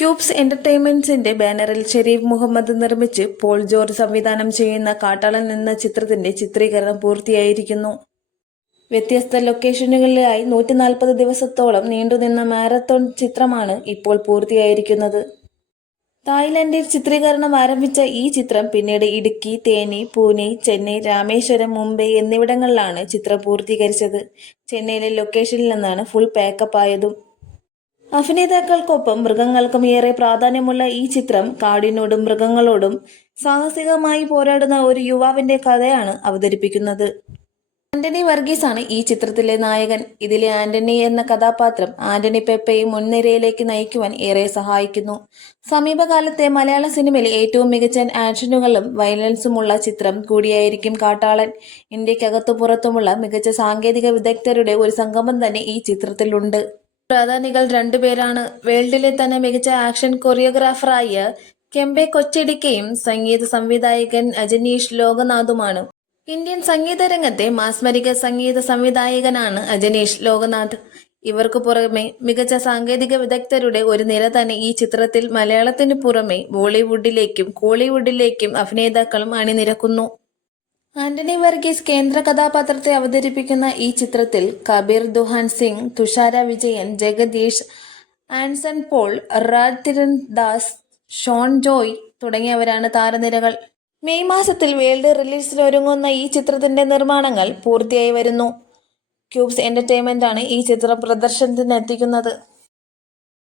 Cubes എന്റർടൈൻമെന്റ്സിന്റെ ബാനറിൽ ഷെരീഫ് മുഹമ്മദ് നിർമ്മിച്ച് Paul George സംവിധാനം ചെയ്യുന്ന കാട്ടാളൻ എന്ന ചിത്രത്തിന്റെ ചിത്രീകരണം പൂർത്തിയായിരിക്കുന്നു. വ്യത്യസ്ത ലൊക്കേഷനുകളിലായി 140 ദിവസത്തോളം നീണ്ടുനിന്ന മാരത്തോൺ ചിത്രമാണ് ഇപ്പോൾ പൂർത്തിയായിരിക്കുന്നത്. തായ്ലൻഡിൽ ചിത്രീകരണം ആരംഭിച്ച ഈ ചിത്രം പിന്നീട് ഇടുക്കി, തേനി, പൂനെ, ചെന്നൈ, രാമേശ്വരം, മുംബൈ എന്നിവിടങ്ങളിലാണ് ചിത്രം പൂർത്തീകരിച്ചത്. ചെന്നൈയിലെ ലൊക്കേഷനിൽ നിന്നാണ് ഫുൾ പാക്കപ്പ് ആയതും. അഭിനേതാക്കൾക്കൊപ്പം മൃഗങ്ങൾക്കും ഏറെ പ്രാധാന്യമുള്ള ഈ ചിത്രം കാടിനോടും മൃഗങ്ങളോടും സാഹസികമായി പോരാടുന്ന ഒരു യുവാവിന്റെ കഥയാണ് അവതരിപ്പിക്കുന്നത്. ആന്റണി വർഗീസ് ആണ് ഈ ചിത്രത്തിലെ നായകൻ. ഇതിലെ ആന്റണി എന്ന കഥാപാത്രം ആന്റണി പെപ്പയെ മുൻനിരയിലേക്ക് നയിക്കുവാൻ ഏറെ സഹായിക്കുന്നു. സമീപകാലത്തെ മലയാള സിനിമയിലെ ഏറ്റവും മികച്ച ആക്ഷനുകളും വയലൻസുമുള്ള ചിത്രം കൂടിയായിരിക്കും കാട്ടാളൻ. ഇന്ത്യക്കകത്തു പുറത്തുമുള്ള മികച്ച സാങ്കേതിക വിദഗ്ധരുടെ ഒരു സംഗമം തന്നെ ഈ ചിത്രത്തിലുണ്ട്. പ്രധാനികൾ രണ്ടുപേരാണ്. വേൾഡിലെ തന്നെ മികച്ച ആക്ഷൻ കൊറിയോഗ്രാഫറായ കെംപെ കൊച്ചെഡിക്കയും സംഗീത സംവിധായകൻ അജനീഷ് ലോകനാഥുമാണ്. ഇന്ത്യൻ സംഗീത രംഗത്തെ മാസ്മരിക സംഗീത സംവിധായകനാണ് അജനീഷ് ലോകനാഥ്. ഇവർക്കു പുറമെ മികച്ച സാങ്കേതിക വിദഗ്ധരുടെ ഒരു നിര തന്നെ ഈ ചിത്രത്തിൽ മലയാളത്തിനു പുറമെ ബോളിവുഡിലേക്കും കോളിവുഡിലേക്കും അഭിനേതാക്കളും അണിനിരക്കുന്നു. ആന്റണി വർഗീസ് കേന്ദ്ര കഥാപാത്രത്തെ അവതരിപ്പിക്കുന്ന ഈ ചിത്രത്തിൽ കബീർ ദുഹാൻ സിംഗ്, തുഷാര വിജയൻ, ജഗദീഷ്, ആൻസൺ പോൾ, രാജ് തിരൺദാസ്, ഷോൺ ജോയ് തുടങ്ങിയവരാണ് താരനിരകൾ. മെയ് മാസത്തിൽ വേൾഡ് റിലീസിനൊരുങ്ങുന്ന ഈ ചിത്രത്തിന്റെ നിർമ്മാണങ്ങൾ പൂർത്തിയായി വരുന്നു. ക്യൂബ്സ് എന്റർടൈൻമെന്റ് ആണ് ഈ ചിത്രം പ്രദർശനത്തിനെത്തിക്കുന്നത്.